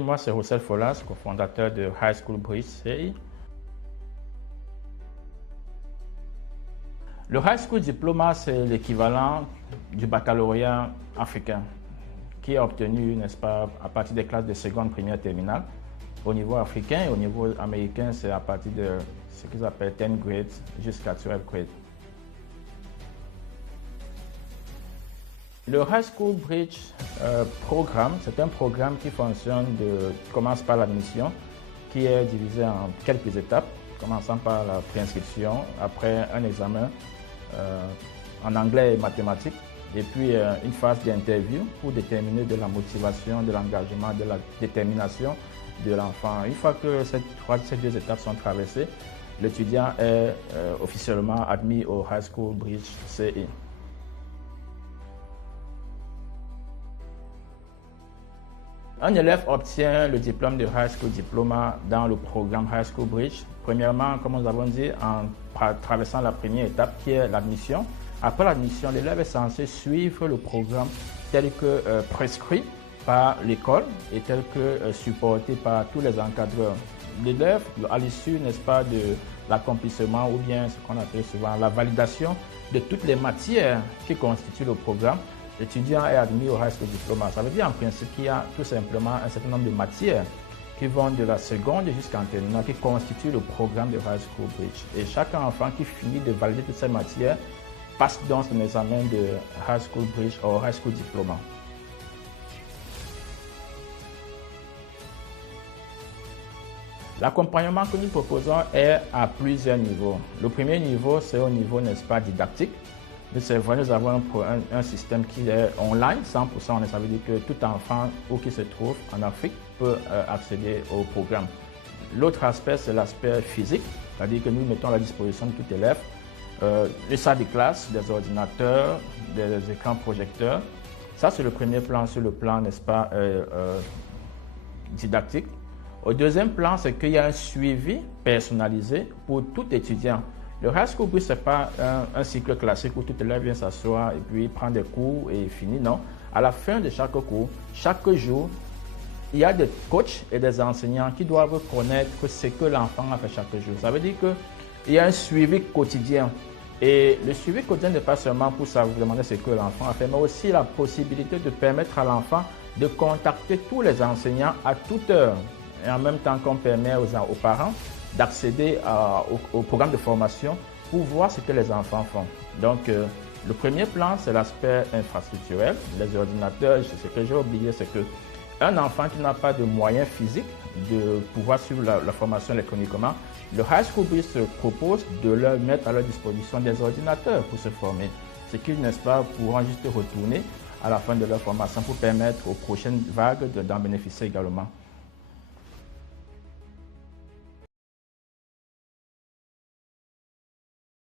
Moi, c'est Roussel Folas, cofondateur de High School Bridge CI. Le High School Diploma, c'est l'équivalent du baccalauréat africain qui est obtenu, n'est-ce pas, à partir des classes de seconde, première, terminale. Au niveau africain et au niveau américain, c'est à partir de ce qu'ils appellent 10 grades jusqu'à 12 grades. Le High School Bridge programme, c'est un programme qui commence par l'admission, qui est divisé en quelques étapes, commençant par la préinscription, après un examen en anglais et mathématiques, et puis une phase d'interview pour déterminer de la motivation, de l'engagement, de la détermination de l'enfant. Une fois que ces deux étapes sont traversées, l'étudiant est officiellement admis au High School Bridge CE. Un élève obtient le diplôme de High School Diploma dans le programme High School Bridge. Premièrement, comme nous avons dit, en traversant la première étape qui est l'admission. Après l'admission, l'élève est censé suivre le programme tel que prescrit par l'école et tel que supporté par tous les encadreurs. L'élève, à l'issue, n'est-ce pas, de l'accomplissement ou bien ce qu'on appelle souvent la validation de toutes les matières qui constituent le programme, l'étudiant est admis au High School Diploma. Ça veut dire en principe qu'il y a tout simplement un certain nombre de matières qui vont de la seconde jusqu'en terminale, qui constituent le programme de High School Bridge. Et chaque enfant qui finit de valider toutes ces matières passe donc son examen de High School Bridge ou High School Diploma. L'accompagnement que nous proposons est à plusieurs niveaux. Le premier niveau, c'est au niveau, n'est-ce pas, didactique. C'est vrai, nous avons un système qui est online, 100%. Ça veut dire que tout enfant où qui se trouve en Afrique peut accéder au programme. L'autre aspect, c'est l'aspect physique, c'est-à-dire que nous mettons à la disposition de tout élève les salles de classe, des ordinateurs, des écrans projecteurs. Ça, c'est le premier plan sur le plan, n'est-ce pas, didactique. Au deuxième plan, c'est qu'il y a un suivi personnalisé pour tout étudiant. Le High School Bridge, ce n'est pas un cycle classique où tout élève vient s'asseoir et puis prend des cours et finit. Non. À la fin de chaque cours, chaque jour, il y a des coachs et des enseignants qui doivent connaître ce que l'enfant a fait chaque jour. Ça veut dire qu'il y a un suivi quotidien. Et le suivi quotidien n'est pas seulement pour ça, vous demander ce que l'enfant a fait, mais aussi la possibilité de permettre à l'enfant de contacter tous les enseignants à toute heure. Et en même temps qu'on permet aux parents d'accéder au programme de formation pour voir ce que les enfants font. Donc, le premier plan, c'est l'aspect infrastructurel. Les ordinateurs, ce que j'ai oublié, c'est qu'un enfant qui n'a pas de moyens physiques de pouvoir suivre la formation électroniquement, le High School Bridge se propose de leur mettre à leur disposition des ordinateurs pour se former. Ce qui, n'est-ce pas, pourront juste retourner à la fin de leur formation pour permettre aux prochaines vagues d'en bénéficier également.